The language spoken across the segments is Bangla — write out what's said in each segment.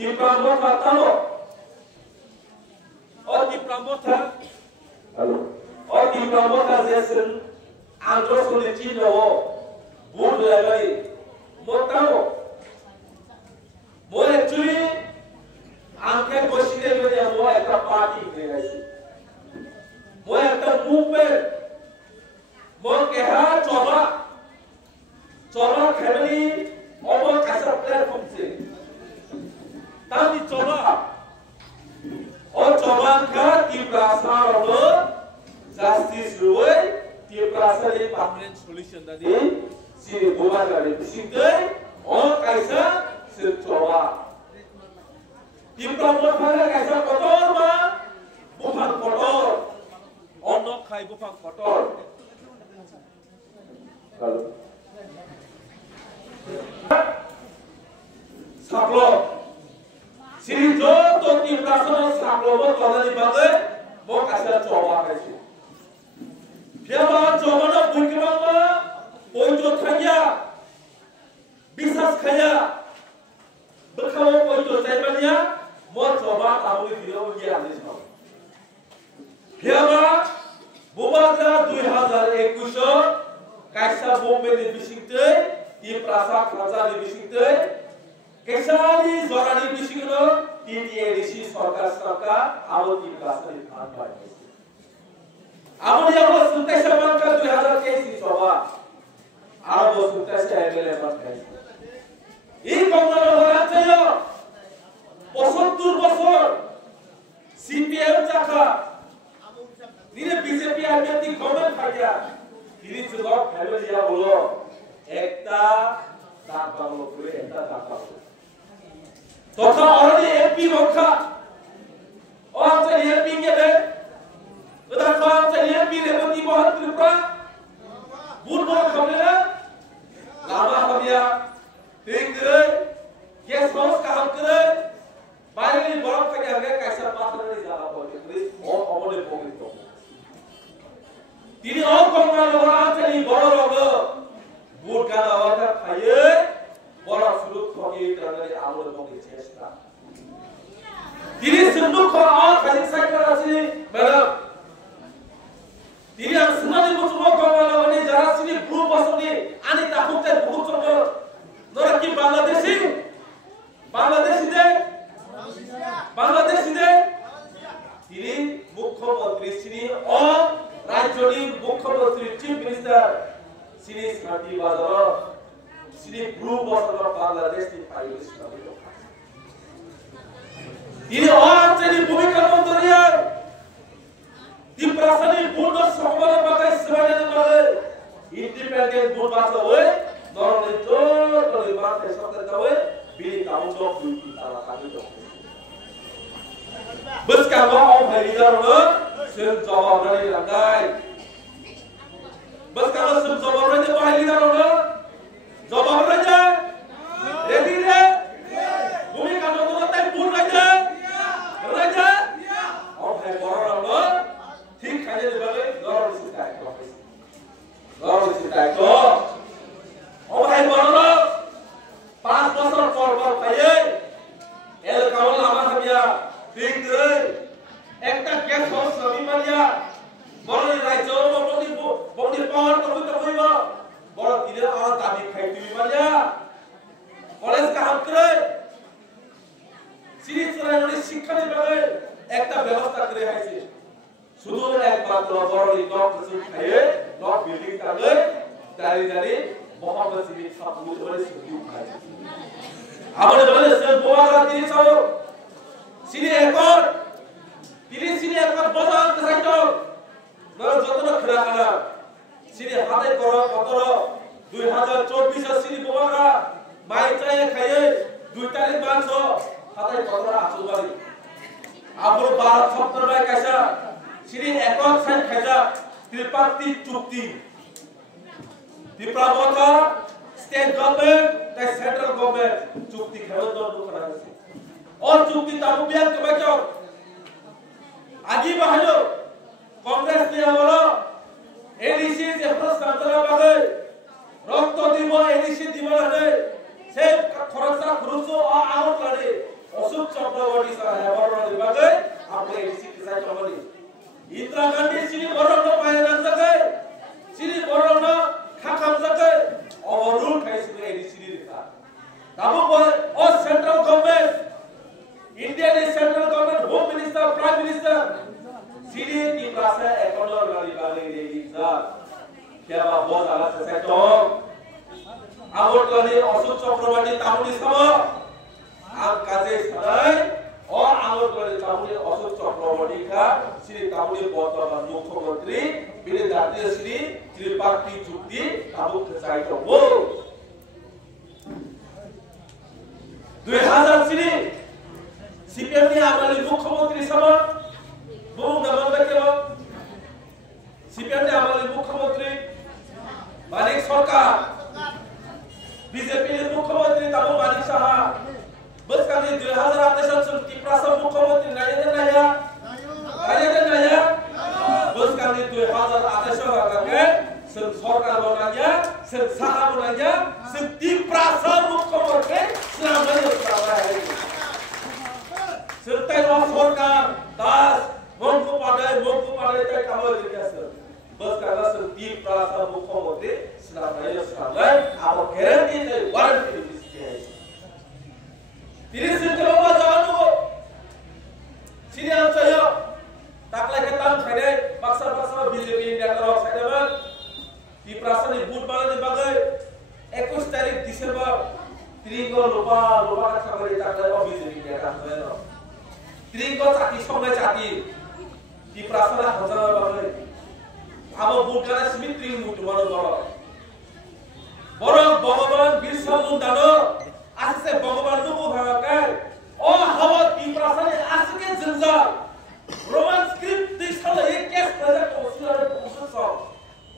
Tipramota talo. Oh tipramota. Halo. Oh tipramota zesin andros kuni chilo. Bud lagi. Motalo. Mo actually angke bosine bede mo ekta party kregasi. Mo ekta movement. Mo keha coba family over kaisa platform se. Tapi coba ka Tiprasa ro justice ruwe Tiprasa le permanent solution tadi siri boba gari bisingkai kaisa sir coba Tiprasa phale kaisa kotor ma bufang kotor ono khai bufang kotor. Halo. Sablo siri jo to Tiprasa sablo bo tolani bagai mo kaisa coba kaisi Piaba coba na buikama poito thanya bisas khaya berkawo poito saibania mo coba tahu video ye ane sao Piaba bubaga 2021 kaisa bombe ni bisingte Tiprasa khaza ni bisingte kaisari zorani bisingno TTADC सरकार आलो Tiprasa ni भाग Amoni abo suntaisa banka 2023 soba abo suntaisa MLA banka এই কংগ্রেস রাজ্যে 75 বছর সিপিএম চাকা নিরে বিজেপি আইএমটি গভর্নমেন্ট থাকা তিনি জগ ফ্যামিলিয়া হলো একটা দাতা হলো পুরো একটা দাতা তথা অলরেডি এমপি রক্ষা ও আছে MP K Udah kau saya pilih bagi bahan terpra, bunuh kamera, lama kamera, tinggal, guest house kaham kere, bayar ni borang kerja kerja kaisa patron ni jaga boleh, terus awalnya boleh tu. Tini kamera orang jadi borang orang, bukan orang kaya, borang sulut kaki terangnya awalnya boleh cesta. Tini senduk orang kasih saya kerasi, madam. Diri yang senang ibu semua kawan ini jarak sini grup pasal ni, ani takut ter buku coba, noraki Bangladesh ini, diri muka menteri sini, Rajoni muka menteri chief minister sini seperti bazar, sini grup pasal Bangladesh ni pilot sekali. Diri jadi bumika menteri Tiprasa ni bodoh semua pakai sebenarnya pakai independen bodoh bahasa we, normal itu kalau ibarat esok terkawin pilih kamu dok duit ala kami dok. Bus kamu om leader lo, sem jawab dari lantai. Bus kamu sem jawab dari bahaya leader lo, jawab aja, ready deh, bumi kamu tu nanti pun aja, om leader lo. ঠিক কাজে দিবালে লড় সিটাই তো ও ভাই বড় 5 বছর পর পাইয়ে এল কাউল আমার হাবিয়া ঠিক রে একটা গ্যাস হাউস নবী মারিয়া বড় রাজ্য বড় পাওয়ার তো হইব বড় দিলে আর দাবি খাই তুমি মারিয়া কলেজ কাম করে সিরিজ রায়নি শিক্ষা দিবালে একটা ব্যবস্থা করে হাইছে শুধু একমাত্র বড় নক খাইয়ে নক বিল্ডিং কালে দাঁড়িয়ে মোহাম্মদ সিবি সাবুল বলে সিবি খায় আমাদের বলে সে বোয়ারা তিনি চাও সিনি একর বাজার চাইতো নর যতন খরা করা সিনি হাতে করো কত 2024 সিনি বোয়ারা মাই চাই খাইয়ে 2 তারিখ মাস হাতে কত আসুবারি আবর 12 সপ্তাহ বাই কাইসা সিনি একর সাইন খাইজা ত্রিপাক্ষিক চুক্তি Tiprabota state government dan central government চুক্তি খেলন করা হয়েছে और চুক্তি তাবু বিয়ান কে বাঁচাও আগে বাহালো কংগ্রেস নি আমলো এডিসি যে প্রস্তাবনা বাগে রক্ত দিব এডিসি দিব লাগে সে খরচা খরচ আউট লাগে অসু or central government, Indian central government, home minister, prime minister, sini di prasa ekonomi dari balik ini dah. Siapa bos alat sektor? Awal kali Ashok Chakrabarti tamuni sama, am kaje sadai, और आवर कले तामुले अशोक चक्रवर्ती का श्री तामुले वर्तमान मुख्यमंत्री बिने जातीय श्री त्रिपाठी चुक्ति तामु खसाइतो हो 2000 श्री सीपीएम ने आमाले मुख्यमंत्री सभा बहु नमन केलो सीपीएम ने आमाले मुख्यमंत्री मानिक सरकार बीजेपी ने मुख्यमंत्री तामु मानिक साहा बस kali 2028 senti prasa mukhomantri naya bus kali 2028 ke seng sarkar bonanya seng saha bonanya senti prasa mukhomantri selamanya hai sertai lo sarkar das mongko padai tai kamal dikasar bus kala senti prasa mukhomantri selamanya abo guarantee dai warranty Diri sendiri orang jangan tu. Sini am saya tak lagi tam saya paksa BJP ini ada orang saya dah. Di perasaan ini buat malam ni bagai 21 tarik Disember 3 lupa kata kali tak lagi orang BJP ini ada saya. 3 cati sampai cati di perasaan lah jangan bagai. Abo buat kerana semit 3 buat malam. Borang Bhagavan Birsa Munda no. आसे भगवान को भागकर ओ हवा की प्रार्थना आसे के जंजाल रोमन स्क्रिप्ट दिशा एक केस प्रोजेक्ट ओसिलर प्रोसेस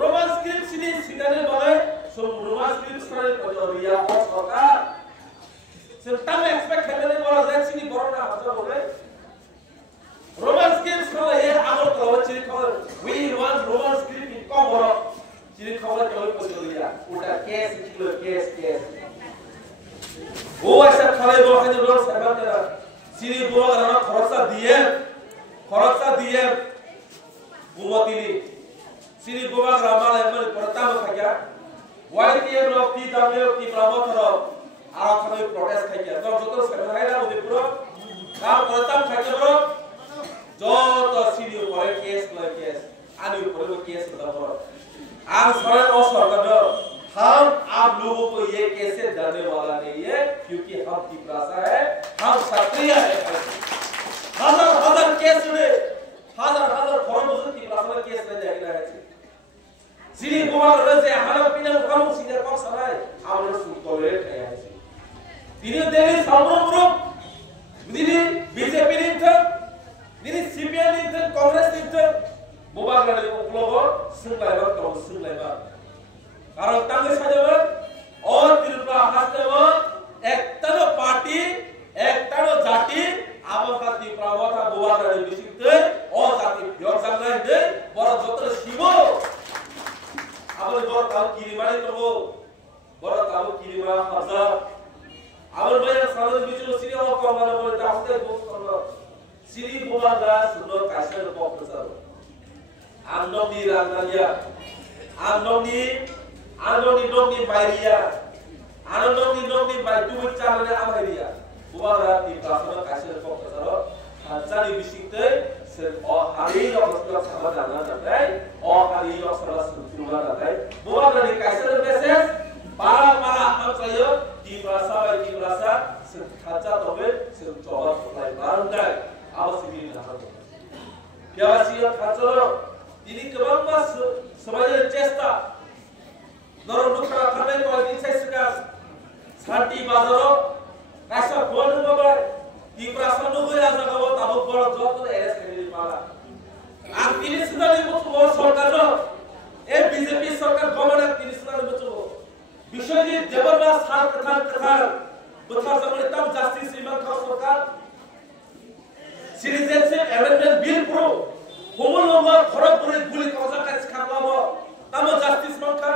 रोमन स्क्रिप्ट सिने सिनाने बाय सो रोमन स्क्रिप्ट स्टाइल पजरिया और सरकार सिस्टम एक्सपेक्ट करने वाला जेट सिनी बरोना अच्छा बोले रोमन स्क्रिप्ट को ये आलो तो चिरी खबर वी वांट रोमन स्क्रिप्ट इन कवर चिरी खबर चलो पजरिया उल्टा केस वो ऐसा खाली दो हैं जो लोग सेवन कर सीरी बुआ करना खरचा दिए बुमतीली सीरी बुआ ग्रामा लेवल पड़ता है क्या वाईटीएम लोग टी डब्ल्यू टी ब्राह्मण करो आराम से प्रोटेस्ट है क्या तो जो तो सेवन है ना वो भी पूरा काम पड़ता है क्या ब्रो जो तो सीरी ऊपर केस आने ऊपर वो केस बता ब्रो आम सारे ऑफर कर दो हम आप लोगों को ये कैसे डरने वाला नहीं है क्योंकि हम की प्रासा है हम क्षत्रिय है हजार केस हुए हजार फॉर्म की प्रासा केस ले जाएगा है सीधी कुमार रजे हमारा पिना काम सीधे कौन सा है हम लोग टॉलरेट है दिने देवी सामने ग्रुप दिने बीजेपी ने दिने सीपीएम ने कांग्रेस ने मोबाइल वाले लोगों सुनलाइबा कारण तंग सजवन और तिरुपा हस्तवन एक तनो पार्टी एक तनो जाति आवका ती प्रवता बुवार रे बिसिते और जाति योर संगय दे बड़ जत्र शिवो आबर बड़ ताउ किरिमाने करबो बड़ ताउ किरिमा हजा आबर बय सालन बिचो सिरि और कमाने बोले तास्ते गो करबो सिरि बुवागा सुनो कासे पकसर आनोनी रांगालिया आनोनी नोंनि बायरिया आनोनी नोंनि बायदुबो चालने आमारिया बुवारा ती प्रार्थना कासे पकसर हाजानि बिसिते से अ हारि अवस्था समाधान जाय अ हारि अवस्था सुरुवा जाय बुवारा नि कासे मेसेज पारा आमसायो ती प्रासा से खाजा तबे से जवाब सप्लाई बारंदाय आवश्यकि जाहार प्यासिया खाचरो तिनी गोबां समाजनि चेष्टा नरम दुखा थानाय बायदि सेसका शान्ति बाजाराव कासा फोन मोबाइल ती प्रासा नगया जागाव ताबो बड़ जतन एरेस्ट खालामि माला आं तिनि सुनानि मथो सरकार ए बीजेपी सरकार गवर्नमेंट तिनि सुनानि मथो विश्वजित देवरबा सार कथा बथा जमले तब जस्टिस श्रीमंत सरकार सिटीजनशिप अमेंडमेंट बिल प्रो होमोलोगा खरगपुरे गुली कौजा का खालामो तब जस्टिस मंका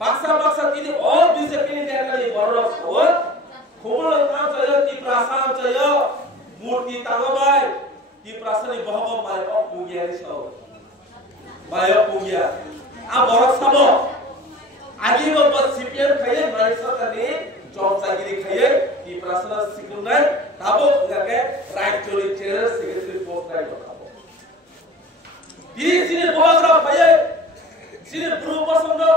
बाक्सा तिनी और बीजेपी ने नेगले बरस हो होमोलो काम चाहिए ती प्रासा चाहिए मूर्ति तांगबाय ती प्रासानि बहग माय अ पुगियारि सौ माय अ पुगिया आ बरस साबो आगिबो बस सीपीएम खाये माय सरकारनि job sagiri khaye ti prasana sikunai tabo ngake right joli general secretary post right tabo sini boagra khaye sini buru pasondo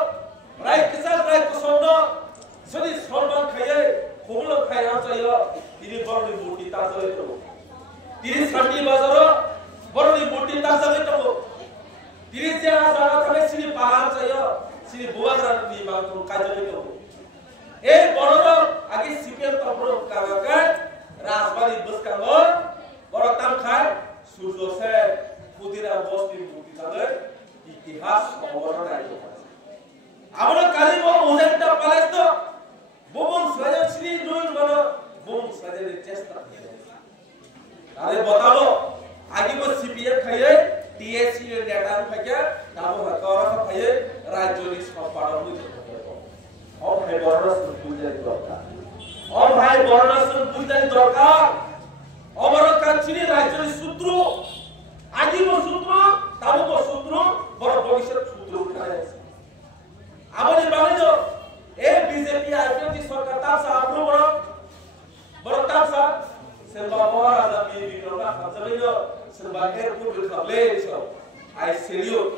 right kisan right pasondo sini sorban khaye khomlo khaya chayo tini boroni murti ta jole to tini sandi bazaro boroni murti ta jole to tini jana jana thame sini pahar chayo sini boagra ni bangto kajole to এই বড় আগে সিপিএম তপর কাগাকার রাজবাড়ি বসকাঙ্গর বড় তাম খায় সূর্যসে পুদিরা বস্তি মুক্তি তাদের ইতিহাস অবদান রাখতে আমরা কালিম ওজেনটা পালেস্ত বোমন সাজাচ্ছি দুই মানে বোম সাজানোর চেষ্টা আরে बताओ আগে বো সিপিএম খায় টিএসসি এর ডেটা থেকে তাবো হাতরা খায় রাজ্যনি সব পাড়ানো और भाई बॉर्डर से बुझाई दरकार और भाई बॉर्डर से बुझाई दरकार और कांचीनी राज्य सूत्र आजीव सूत्र ताबो सूत्र बड़ भविष्य सूत्र उठाए आबे बांग्लादेश ए बीजेपी आईपीएफटी सरकार तासा आपरो बड़ तासा सेबा महाराजा बी बिनोना खजबेयो सेबा एयरपोर्ट खाबले सब आई सेल्यूट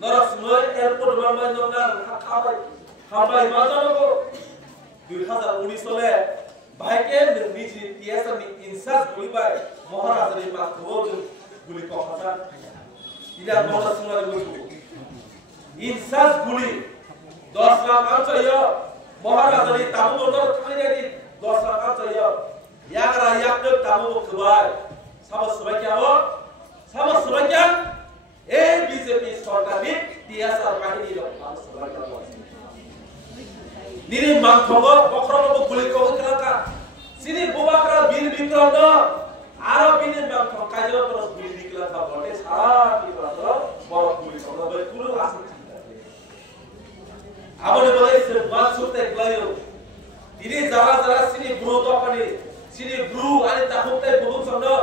नरसिंह एयरपोर्ट मानना खाबाय हाबाय माजानो 2019 साले भाइके निजी टीएसनि इंसास गुलिबाय महाराजानि माखौ गुलि कखा इला नोटा सुना गुलि इंसास गुलि 10 लाख आचयो महाराजानि ताबु नोटा थाइनानि 10 लाख आचयो यागरा यागदो ताबु खबाय साबा सुबायक्या ए बीजेपी सरकारनि टीएसआर बाहिनी दं सुबायक्या Diri mangkhogo bokrono guli ko kelaka sini bubakra bir bikrono aro bini mangkho kajo terus guli dikelaka bote sara bikrono boro guli ko be kulu asu abone bole se maksudte glayo diri jara sini bro to pani sini bru ani tahukte bugum sondo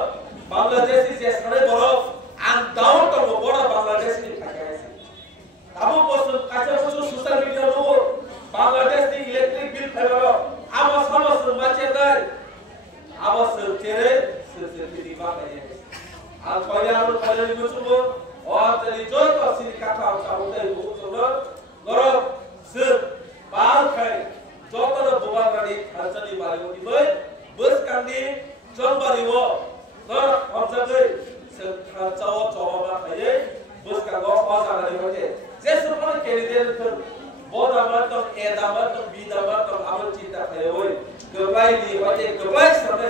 bangladesh is sare boro and down to boro bangladesh ni phakaisi abo posun kajo posun social media logo Bangladesh की इलेक्ट्रिक बिल फेरो आवास समस माचेदार आवास तेरे से दिवा करे आल खयाल खयाल गुसुबो और तरी जो तो सिनी काका उठाउते गुसुबो गरो से बाल खाय जोतर बुबागरानी खालचनि बारिवनि बै बस कांदी चंबारिवो तर हमजगै से खाचाव चबाबा खाये बस कागो अजागारि होते जे सुपर केरिदेर बहुत आमर तो ए दामर तो बी दामर तो आमर चिंता करे होय गबाई ली होते गबाई समय